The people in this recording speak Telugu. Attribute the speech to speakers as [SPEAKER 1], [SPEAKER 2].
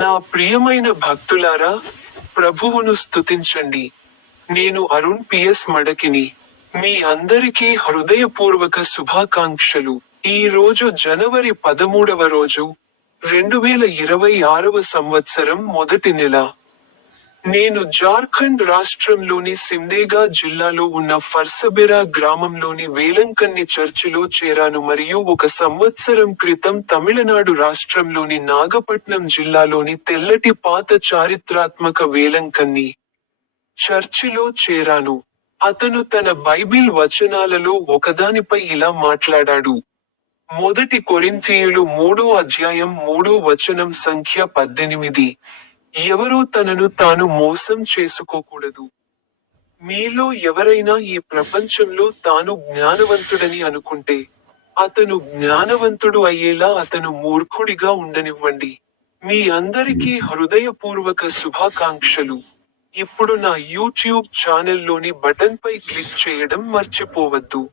[SPEAKER 1] నా ప్రియమైన భక్తులారా ప్రభువును స్తుతించండి. నేను అరుణ్ పిఎస్ మడకిని. మీ అందరికీ హృదయపూర్వక శుభాకాంక్షలు. ఈ రోజు జనవరి పదమూడవ రోజు రెండు వేల ఇరవై ఆరవ సంవత్సరం మొదటి నెల. నేను జార్ఖండ్ రాష్ట్రంలోని సిమ్దేగా జిల్లాలో ఉన్న ఫర్సబెరా గ్రామంలోని వేలంకన్ని చర్చిలో చేరాను మరియు ఒక సంవత్సరం క్రితం తమిళనాడు రాష్ట్రంలోని నాగపట్నం జిల్లాలోని తెల్లటి పాత చారిత్రాత్మక వేలంకన్ని చర్చిలో చేరాను. అతను తన బైబిల్ వచనాలలో ఒకదానిపై ఇలా మాట్లాడాడు. మొదటి కొరింథీయులు మూడో అధ్యాయం మూడో వచనం సంఖ్య పద్దెనిమిది. ఎవరూ తనను తాను మోసం చేసుకోకూడదు. మీలో ఎవరైనా ఈ ప్రపంచంలో తాను జ్ఞానవంతుడని అనుకుంటే అతను జ్ఞానవంతుడు అయ్యేలా అతను మూర్ఖుడిగా ఉండనివ్వండి. మీ అందరికీ హృదయపూర్వక శుభాకాంక్షలు. ఇప్పుడు నా యూట్యూబ్ ఛానల్లోని బటన్పై క్లిక్ చేయడం మర్చిపోవద్దు.